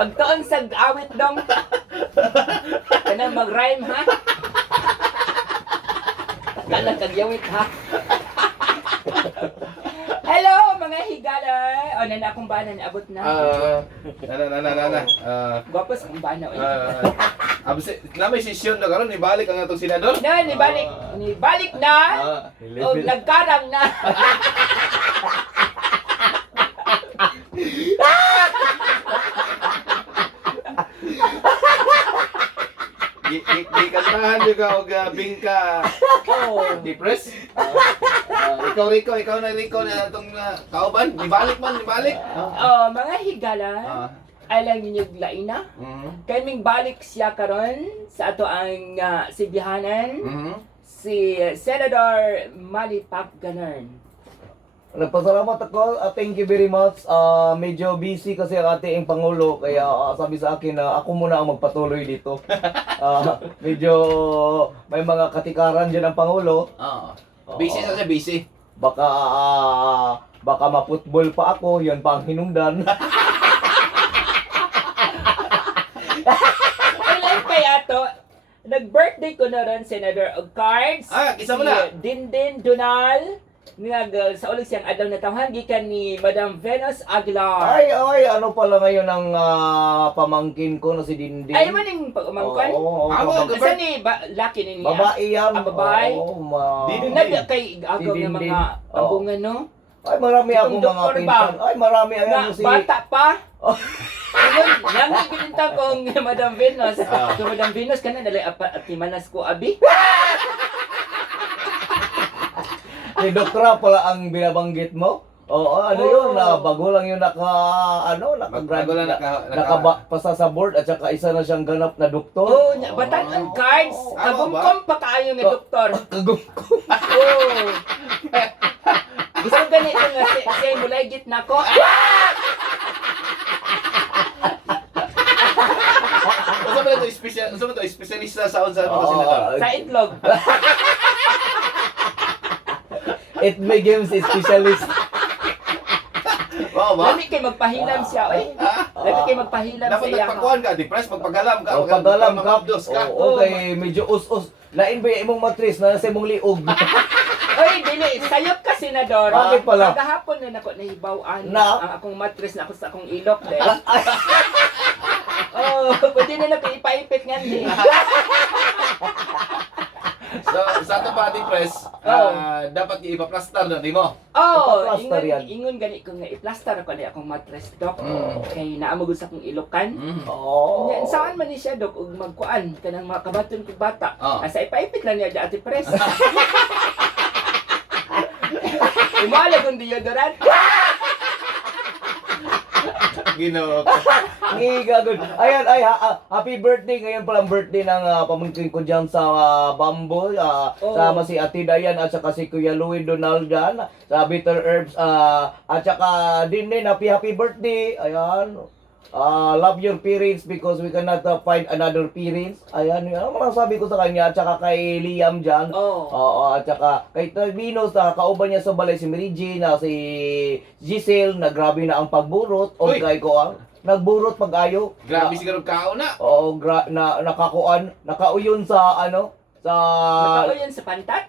Pagtuon sa awit dong. Kanang mag-rhyme ha. Kanang kagyawit ha. Hello mga higala. O na akong bana ni abot na. Gwapos akong bana. May sesyon na karon ibalik ang atong senador. Na nibalik na. O nagkarang na. Gikantahan juga og bingka. Depress. Ikaw na atong kauban, ibalik. Mga higala. Alang ninyo laina. Kaming balik siya karon sa ato ang sibihanan. Si Senator Manny Pacquiao. Nagpasalamat ako. Thank you very much. Medyo busy kasi ang ating Pangulo. Kaya sabi sa akin na ako muna ang magpatuloy dito. Medyo may mga katikaran dyan ang Pangulo. Busy sa busy. Baka ma-football pa ako. Yan pa ang hinungdan. Ilan kaya to? Nag-birthday ko na rin, Senator, og cards. Kisa mo na. Dindin Donal. Sa ulit siyang adlaw na tawhan gikan ni Madam Venus Aguilar. Ay, ano pala ngayon ang pamangkin ko na si Dindin. Ay, maning pag-umangkon? Kasi ni laki ni niya. Babae yan. Babae? Dindin. Nagda kay agaw ng mga ambungan, no? Ay, marami akong mga pinsan. Ay, marami ang si... Bata pa? Nang gininta kong Madam Venus. So, Madam Venus, ka na nalay at timanas ko, abi? Si Doktra pala ang binabanggit mo? Oo, ano yun, bago lang yun nakapasa sa board at saka isa na siyang ganap na doktor. Batan ang cards. Kagumkom pa kaayo nga doktor. Kagumkom? Gusto ganito nga siya mulay git na ko. Unsa man to espesyalista sa unsa mga senador? Sa itlog. It may games specialist. Lami kay magpahilam siya, eh. Lami kay magpahilam Dapat siya. nagpakuan ka, depress, magpagalam ka. Pagalam ka. Abdos ka. Okay, medyo us-us. Lain ba yung imong matris na sa imong liog? Oy, dili, sayop ka, Senador. Bakit pala? Kagahapon na nako nahibaw-an Na? ang akong mattress na ako sa akong ilok, de. Pwede na ipaipit nga ni. So, sa ato pa depress, dapat i-ipaplastar na di mo. Ipaplaster yan. Ingon gani ko nga i-plaster ako na akong mattress, Dok. Kay naamagod sa akong ilokan. Nya, saan man ni siya, Dok, ug magkuan kanang mga kabaton kong bata. Asa ipaipit lang niya ati press. Umala kong deodorant. Ginoo. Gagod. Ayan, happy birthday. Ngayon palang birthday ng pamangkin ko dyan sa Bumble. Sama si Ate Dayan at saka si Kuya Louie Donald dyan. Sa Bitter Herbs. At saka din happy birthday. Ayan. Love your parents because we cannot find another parents. Ayan, ano masasabi ko sa kanya. At saka kay Liam dyan. At saka kay Talbinos, kauban niya sa balay si Mary Jane, si Giselle, na grabe na ang pagburot. O kay ko nagburot pag-ayo. Grabe siguro kao na. Oo, nakakuan, nakauyon sa sa... Nakauyon sa pantat?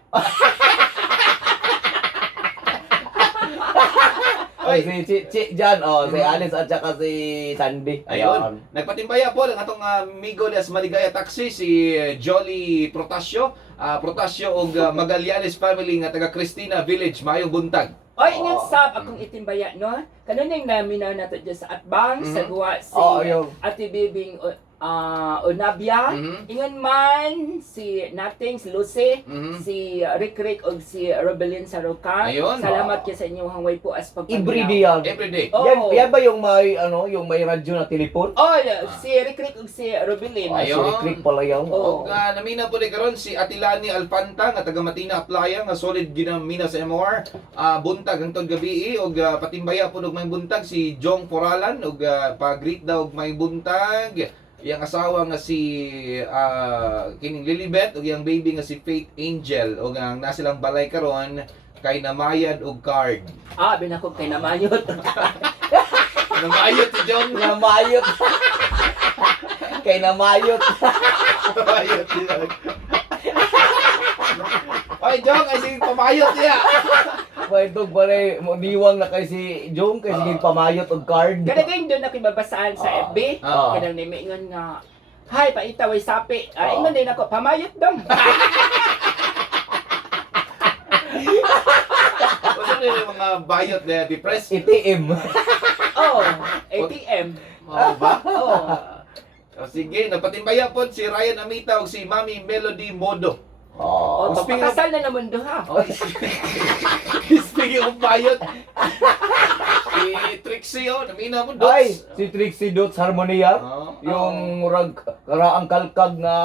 Si Jan, si Alice at saka si Sandy. Ayun. Nagpatimbaya po ang atong amigo ni Maligaya Taxi, si Jolly Protasio. Protasio og Magallanes family nga taga Cristina Village, Mayong Buntag. Oy, ingon sab akong itimbaya, no? Kanuning naminaw nato dyan sa Atbang, sa guwa si Ate Bibing Onabia. Ingon man si Nating, si Lucy, si Rick og si Robelin Saruca. Salamat kayo sa inyong hangway po as pagpaginaw. Everyday yan. Everyday. Yan ba yung may radyo na telepon? Si Rick og si Robelin. Si Rick pala yan. Namina po ni karon si Atilani Alpanta nga taga Matina Playa nga solid ginamina sa MOR. Buntag hangtod gabi og patimbaya po og may buntag si Jong Poralan og pa-greet daw og may buntag. Yang asawa nga si kining Lilibet ug yang baby nga si Faith Angel ug ang nasilang balay karon kay namayad og card. Binakog kay namayot. Namayot si John. Namayot. Kay namayot. Namayot si John. Oy, Jong, ay sige pamayot niya. Pwede pare, diwang na kay si Jong, kay sige pamayot og card. Kadagay doon na kibabasaan sa FB. Kanang nimingon nga, "Hay, paitaway sapi." Ingon din ako, "Pamayot dong." Kasi yung mga bayot na depressed. ATM. Oh, ATM. Oh, ba? Oh. Sige, napatimbaya po si Ryan Amita o si Mami Melody Modo. Oh. Oh, pagpakasal na naman doon ha. Speaking of bayot, si Trixie o, namina mo, Dots. Ay, si Trixie Dots Harmonia. Oh. Yung karaang kalkag na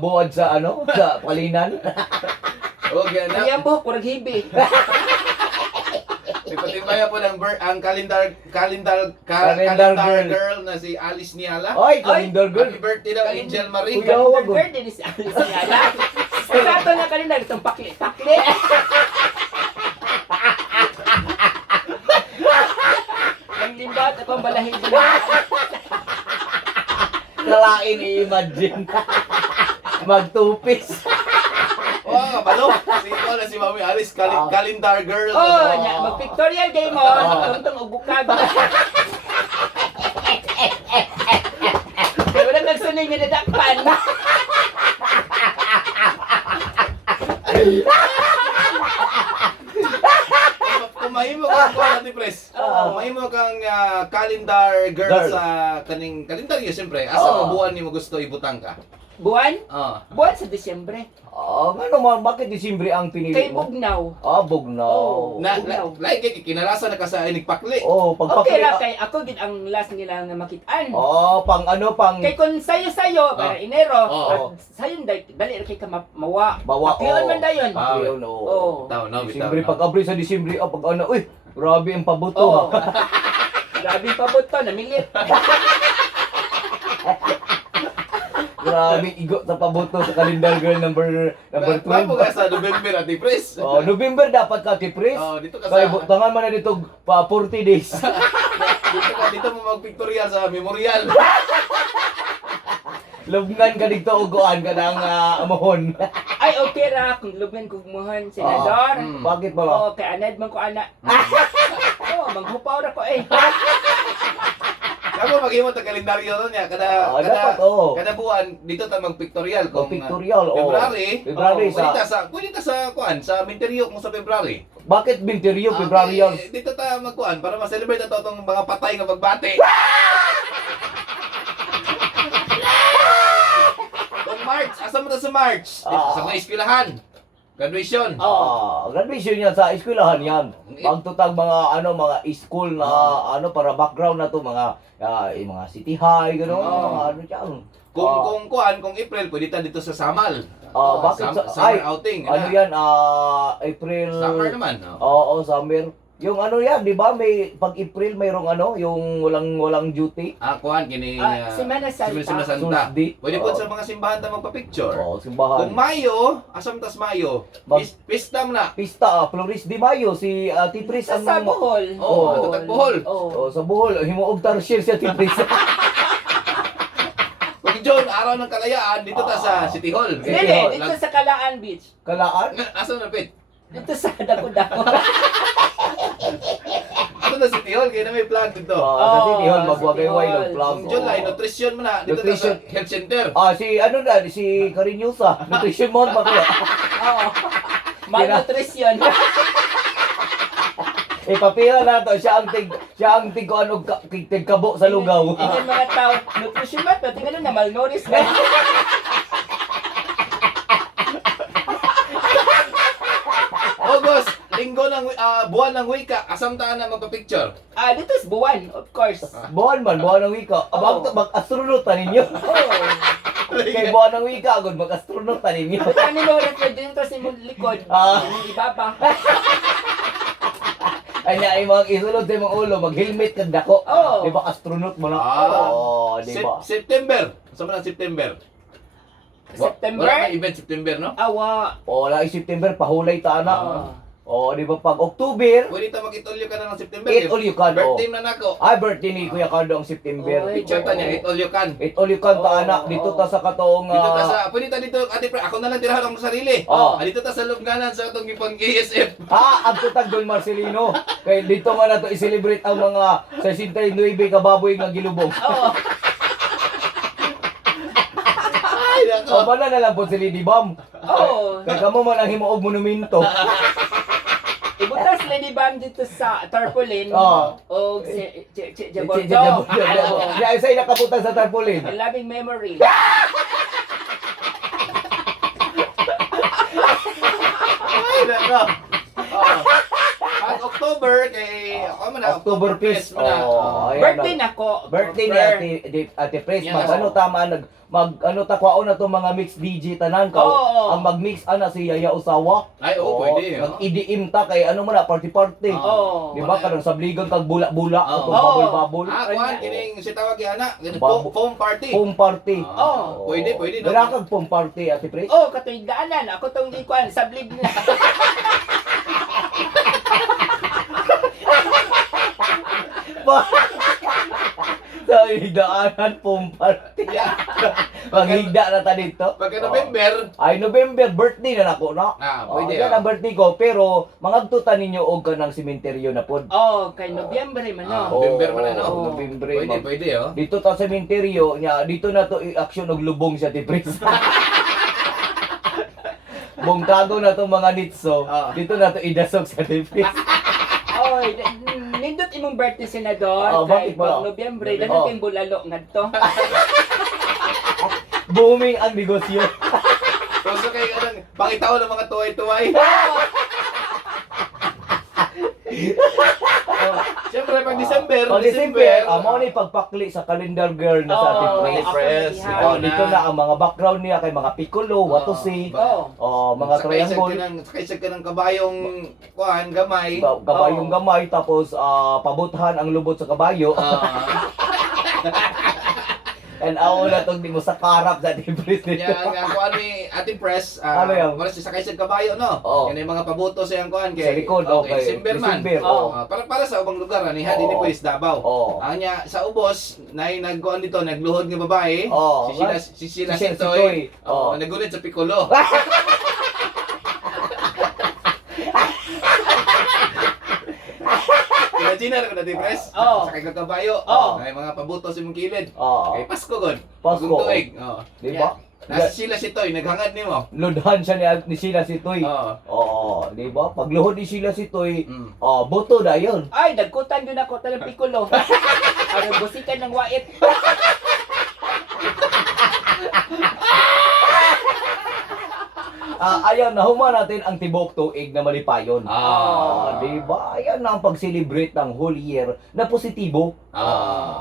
buwad sa ano, sa palinan. O, gana. Kaya buhok, kurang hibi. Napatimbaya po ng ang calendar girl na si Alice Niala. Ay, calendar girl. Happy birthday daw, Angel Marie. Kuya, wag mo. Birthday ni si Alice Niala. Sa ato na kanina, itong pakli-pakli. Ang limbat, akong balahibo na. Kalain i-imagine. Magtupis. Oh, balo. Si Mami Alice, calendar girl. Oh, mag-pictorial game mo. Tuntong ugukag. Kaya wala nagsunay nga nadakpan. Mahimo kang kuha natin, Pres. Mahimo kang calendar girl sa kaning kalendaryo, siyempre. Asa mo buwan ni mo gusto ibutang ka? Buwan? Ah. Buwan sa Disyembre. Nga naman, bakit Disyembre ang pinili Kay mo? Bugnaw. Bugnaw. Bugnaw. Like, kinalasa na ka sa inigpakli. Okay ra kay ako gid ang last nila nga makitaan. Pang ano, pang... Kay kun sayo-sayo para Enero, Oo. at sayon dali ra kay ka mawa. Bawa, Pakiyon man dayon. Pakiyon, Oo. Taw, no, Disyembre, pag abri sa Disyembre, pag ano, uy, grabe ang pabuto. Oo. Grabe pa buto na milit. Grabe igo sa pabuto sa calendar girl number 12. Bago ka sa November, Ate Pres. November dapat ka, Tipris. Dito ka Kaya sa... butangan man na dito pa 40 days. Dito mo mag-pictorial sa memorial. Lubngan ka dito uguan ka ng amuhon. Ay okay ra kung lugman kog muhon senador. Bakit ba? Kay anad man ko ana. Maghupaw ra ko eh. Ako mag-imot ang kalendaryo nun niya. Kada buwan, dito tayo mag-pictorial. Kung Pictorial, February pwede ta sa kuan, sa minteryo mo sa February. Bakit Binteryo, February yun? Dito tayo magkuan para ma-celebrate nato itong mga patay nga pagbati. Kung March, asa mo na sa March? Sa mga eskwelahan. Graduation. Graduation yan sa eskwelahan yan. Pagtutag mga mga school na para background na to mga city high gano'n, mga ano diyan. Kung April pwede ta dito sa Samal. Bakit summer outing. Ano yan, April. Summer naman. Oo, summer. Yung ano yan, di ba may pag-April mayroong yung walang duty. Kuan kini Semana Santa. Semana Santa. Pwede po sa mga simbahan ta magpa-picture. Simbahan. Kung Mayo, asam tas Mayo, pista mo na. Pista, Flores de Mayo, si Tipris ang... Sa Bohol. Tatag Bohol. Sa Bohol, himuog tarsier siya Tipris. Kung John, araw ng kalayaan, dito ta sa City Hall. Dili, dito sa Kalaan Beach. Kalaan? Asa na pit? Dito sa Dako-Dako. Ano na City Hall? Kaya na may plug dito. Sa City Hall, magwagayway ng plug. Kung July, nutrition mo na. Dito ta sa health center. Si Cariñosa. Nutrition mo ba kaya? Oo. Malnutrition. Ipapila na to, siya ang tig kabo sa lugaw. Ingin mga tao, nutrition ba? Pati ganun na, malnourished na. August, linggo ng buwan ng wika, asam taan na magpa-picture. Dito is buwan, of course. Buwan ng wika. Mag-astronaut ta ninyo. Kay buwan ng wika, agad mag-astronaut ta ninyo. Kani mo dito sa imong likod. Ibaba. Kanya ay mga isulod sa imong ulo, mag-helmet kag dako. Di ba astronaut mo na? Di ba? September. Asam na September. September? Wala na event September, no? Awa. Wala September, pahulay ta na. Oh, di ba pag October, Pwede ta mag-itolyo ka na ng September. eat all you can. Birthday na nako. Ay, birthday ni Kuya Cardo ang September. Oy. Picture ta niya, itolyo kan. Eat all you can ta anak. Dito ta sa katong Dito ta sa, pwede ta dito, ate pre, ako na lang tirahan ang sarili. Oh. Dito ta sa lubnganan sa atong gipang KSF. ang tutag Don Marcelino. Kay dito man nato i-celebrate ang mga 69 kababoy nga gilubong. Oo. Ay, nako. O bala na lang po si Lady Bam. Oo. Kay kamo man ang himuog monumento. Ibutas Lady Bam dito sa tarpaulin. Oo. O si Jabordo. Ya isa nakapunta sa tarpaulin. A loving memory. Ay, nako. Pag October, kay, ako man na, October Fest. mo na. Oh, ayan Birthday na. nako. Birthday ni Ate Pres. Yan, Mag oo. ano tama ta kwaon na to mga mix DJ tanan ka. Oo. Ang mag-mix ana si Yaya Usawa. Ay, oo, pwede. Mag-EDM ta kay ano man na party. Oo. Di ba kanang sabligan kag bula-bula Oo. katong babol-babol. Kuhan, kining si tawag yan na, Bago. foam party. Home party. Oo. Pwede, pwede. Wala kag home party Ate Pres. Oh, katoy daanan. Ako tong ikuan sa blib na. Sa higdaanan home party. Maghigda na ta dito. Pagka November, Ay, November, birthday na nako, no? pwede. Yan ang birthday ko, pero mangagtutan ninyo og kanang sementeryo na pod. Oh, kay Nobyembre man no. November man na, no? Oo, November. Pwede, pwede, oh. Dito ta sa sementeryo, nya dito na to i-action og lubong sa Tipres. Bungkago na to mga nitso. Oo. Dito na to idasok sa Tipres. Oy, nindot imong birthday senador Oh, kay bakit ba? pag Nobyembre Oh. dapat kay bulalo ngadto. Booming ang negosyo. So kay anong pakitaw ng mga tuway-tuway. Siyempre pag December, Pag December, mo ni pagpakli sa calendar girl na sa Oh, Tipres. ako Press. nalihan. Oh, dito na ang mga background niya kay mga piccolo, watusi, Oh. mga triangle. Sakay ka ng kabayong kuhan, gamay. Kabayong gamay, tapos pabuthan ang lubot sa kabayo. And ako na itong di mo sa karap sa Tipres dito. Yan, ang kuhan ni Ate Press, Ano yan? wala si sakay sa kabayo, no? Oo. Yan yung mga pabuto sa yung kuhan Sa likod, okay. December man. December, oo. Para sa ubang lugar, niha, Oo. din po is Davao. Oo. Ang niya, sa ubos, na nagkuhan dito, nagluhod ng babae, Oo. si Sheila Si Sheila Sitoy, Sitoy. Oo. nagulit sa Piccolo. Imagine na Ate Press, Oo. sakay ka kabayo, Oo. may mga pabuto sa mong kilid. Oo. Kay Pasko god. Pasko. Bagong tuig. Oo. Di ba? Nasa sila si Toy, naghangad nimo. Ludhan siya ni Sheila Sitoy. Oo. Oo, di ba? Pag luhod ni Sheila Sitoy, Mm. boto na yun. Ay, nagkutan yun ako ng pikulo. Ano, busikan ng wait. Ayan, nahuman natin ang tibok tuig na malipayon. Ah. Di ba? Ayan na ang pag-celebrate ng whole year na positibo.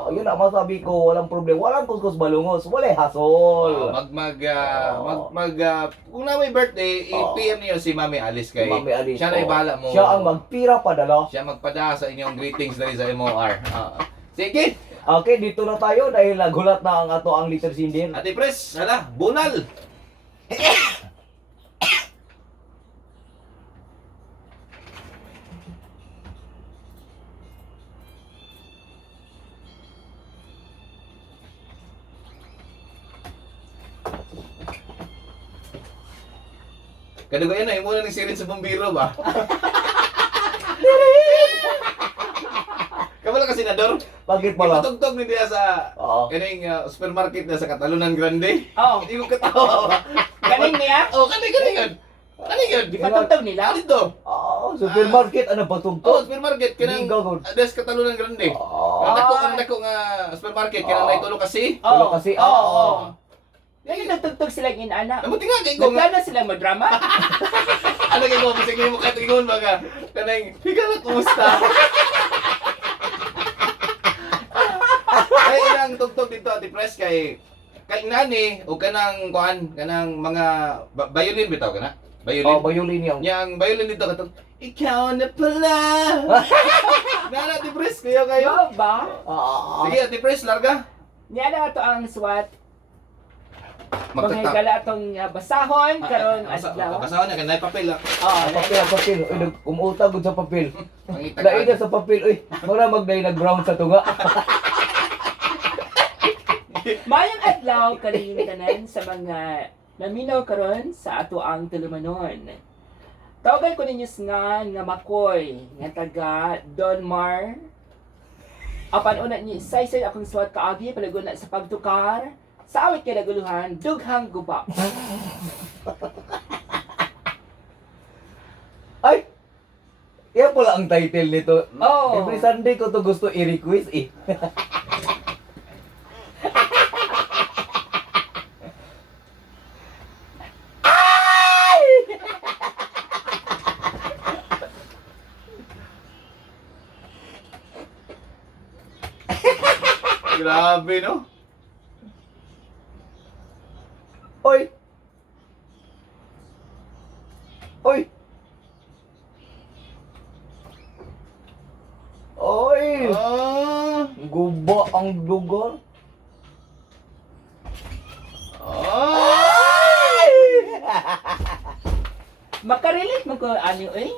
Yun na masabi ko, walang problema. Walang kuskus balungos. Wala hasol. Kung na may birthday, i-PM niyo si Mami Alice kay. Mami Alice, Siya na ibahala mo. Siya ang magpira padala. Siya magpada sa inyong greetings dali sa MOR. Sige. Okay, dito na tayo dahil nagulat na ang ato ang liter sindir. Ate Pres, hala, bunal. Kadugayan na, muna ng sirin sa bumbiro ba? Kabala ka senador? Bakit pala? Ipatugtog ni diya sa Oo. kaning supermarket na sa Katalunan Grande. Oh, Hindi ko katawa. galing niya. Oh, kani yun. Kani yun. Di pa tugtog nila. Dito. Supermarket, ano Oh, patugtog? supermarket kanang Hindi gagawin. Des Katalunan Grande. Ang dako nga supermarket kanang naitulo kasi. Tulo kasi, Oo. Ngayon nagtugtog sila inana. Namuti nga kay ko nga. Nagkano sila madrama? Ano kay ko bisag mo katingon mga kanang higala kumusta. Ay ilang tugtog dito Ate Pres kay nani o kanang kuan kanang mga violin bitaw kana? Violin. Bayulin yun. Yang violin dito katong ikaw na pala. Nana Ate Pres kayo kayo. Ba? Sige Ate Pres larga. Niya na to ang SWAT. Mga gala atong basahon karon adlaw. Basahan na kanay papel. Oh, Papel. Uy, umuutag gud sa papel. Pangita Lain na sa papel. Uy, mura magday nag-brown sa tunga. mayong adlaw kaning tanan sa mga naminaw karon sa ato ang tulumanon. Tawagan ko ninyo nga Makoy nga taga Donmar. Apan una ni say akong suwat kaagi palagon na sa pagtukar sa awit kay naguluhan dughang guba. Ay! Yan pala ang title nito. Oh. Every Sunday ko to gusto i-request eh. Grabe, no? Oy! Oy! Oy! Guba ang lugar. Makarelate man ko anyo eh.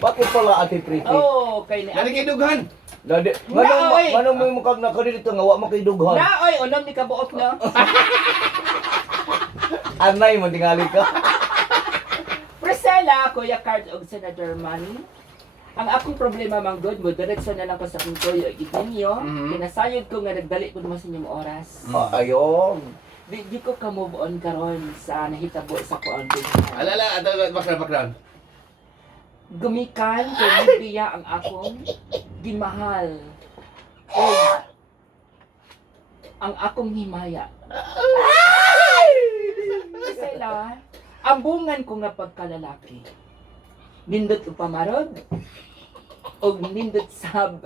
Bakit pala Ate Pretty? Oh, kay ni Dali kay dughan. Dadi, Naoy! manong mo mukha nakarelito nga wa makidughan. Naoy, unom ni kabuok no. Anay mo tingali ka. Priscilla, Kuya Card og Senator Manny. Ang akong problema mang good mo diretso na lang ko sa akong kuya itinyo. Pinasayod ko nga nagdali ko naman sa inyong oras. Ayun. Di ko ka move on karon sa nahitabo sa kuan. Alala, ato background. Gumikan kay Libya ang akong ginmahal. O ang akong himaya. Priscilla, ambungan ko nga pagkalalaki. Nindot upamarod og nindot sab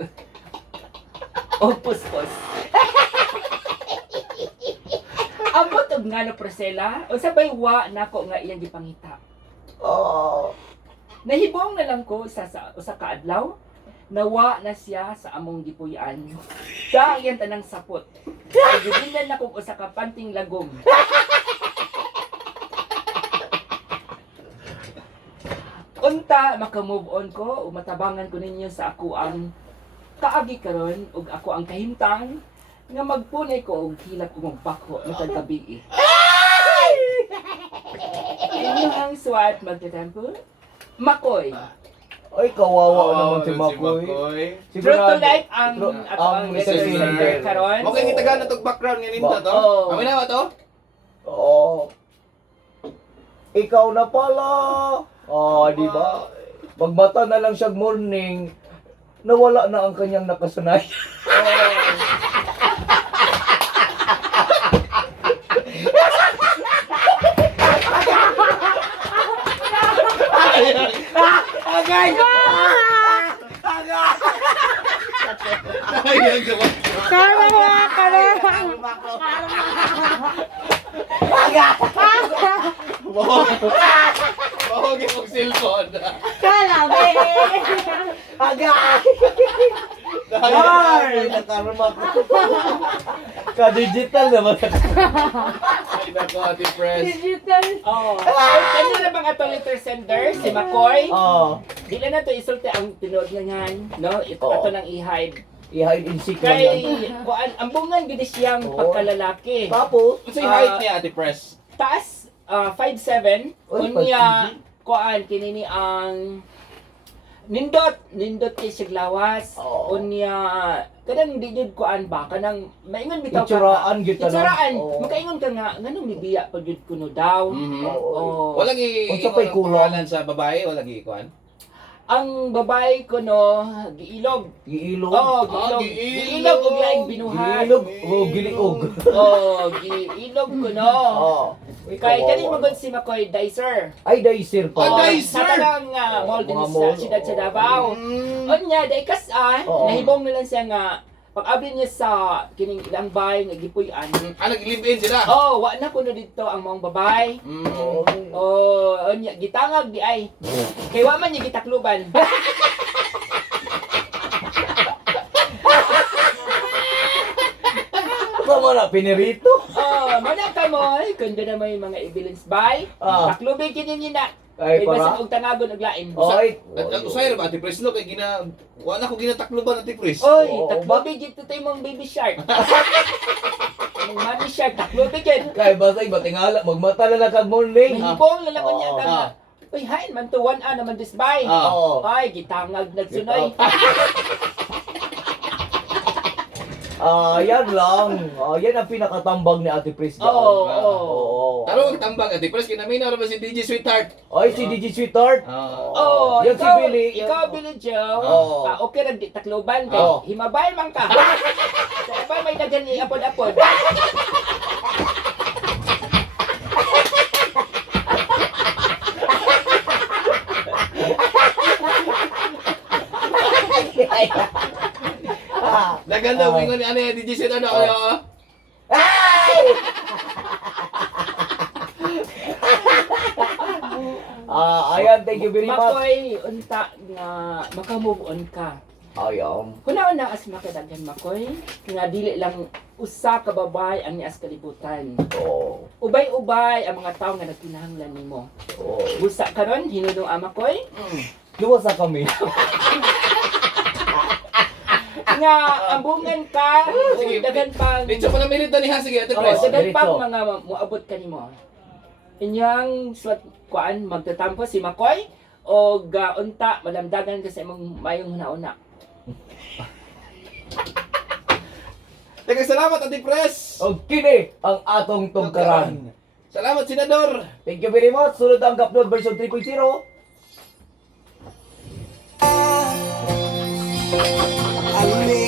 og puspos. Ambot og ngano Priscilla, o sabay wa nako nga iyang gipangita. Oh. Nahibong na lang ko sa usa ka adlaw, nawa na siya sa among gipuy-an. Sa iyang tanang sapot. Gibilan na kong usa ka panting lagom. Unta maka-move on ko, umatabangan ko ninyo sa ako ang kaagi karon ug ako ang kahimtang nga magpunay ko og hilak ko magbako matag gabi. Inyo ang swat magtatampo. Makoy. Ay, kawawa naman si Makoy. True to life ang True- ato ang ang letter Mr. sender Sender. karon. Okay, kita na tong background nga ninyo to. Oo. Amin na ba to? Oo. Ikaw na pala. Di ba? Magmata na lang siya morning, nawala na ang kanyang nakasanay. Agay! Ayan, diba? Mahog yung cellphone. Agay! Dahil Nakarama ko. Ka-digital naman. ay nako, Ate Press. Oh. Ano na bang atong letter sender si Makoy? Oh, Dili na to isulti ang tinuod nga ngan, no? Ito Oo. ato nang i-hide. i-hide in secret Kay yan. kuan ambungan gid siyang Oo. pagkalalaki. Tapos, Ano yung height niya, Ate Press? Taas 5'7", Uy, unya kuan kinini ang nindot kay siya lawas. Oo. Unya kanang di jud kuan ba kanang maingon bitaw ka. itsuraan kita Itsuraan. Oo. Makaingon ka nga nganong mibiya pa jud kuno daw. Mhm. Oo. Oh. Wala gi Unsa pa'y kulang? sa babae, wala gi kuan. Ang babae ko no giilog. Giilog. Oh, Ah, giilog. giilog. Giilog og laing binuhat. Giilog. Oh, giliog. Oh, giilog ko no. Oh. Kay kani magod si Makoy Dicer. Ay, Daisir pa. Ah, Dicer! Sa tanang mall din Mga sa mall, siyudad sa oo. Davao. Mm. Unya, daikas Oo. nahibong na lang siya nga pag-abli niya sa kining ilang bahay nga gipuy-an. Nag-live-in sila. Oh, wa na kuno dito ang mga babae. Oo. Oh, unya gitangag di ay. Kay wa man niya gitakluban. Tama na, pinirito. Mana ka mo, kundo na may mga evidence by, taklubig kini na. Ay, Ay, para? basta og tanagon og lain. Oy. Usay ra ba ati Pres no kay wala ko ginatakloban ati Pres. Oy, Oo, taklubig ito tayo mong baby shark. Ang mommy shark, taklubig yun. Kay basay batingala magmata na kag morning. Mahibong lalakon niya Oo. ka. Uy, hain man to 1 naman disbay. Oo. Ay, gitangag nagsunoy. Yan lang. Yan ang pinakatambang ni Ate Pris. Oo. Taro ang tambang ati Pres kinamina ra ba si DJ Sweetheart? Ay, si DJ Sweetheart. Oh, Yan si ikaw, Billy. ikaw, Billy Joe. Oo. Okay ra di takloban kay Oo. himabay man ka. Sa ba may dagan ni apod-apod. Naganda mo ingon ni ano DJ Sweetheart ako. Ayan, thank you very much. Makoy, unta nga maka-move on ka. Ayan. Kuna-una as makadaghan Makoy, nga dili lang usa ka babay ang nias kalibutan. Oo. Ubay-ubay ang mga tawo nga nagkinahanglan nimo. Oo. Busa karon hinudong Makoy Luwasa kami. nga ambungan ka, Sige, dagan pang Dito ko na minute ni ha sige ati Pres. dagan pang diretso. mga moabot kanimo. Inyang swat kuan magtatampo si Makoy o unta malamdagan ka sa imong mayong huna-una. Teka, salamat ati Pres. O kini ang atong tungkaran. Salamat Senador. Thank you very much. Sunod ang Gapnod version 3.0. I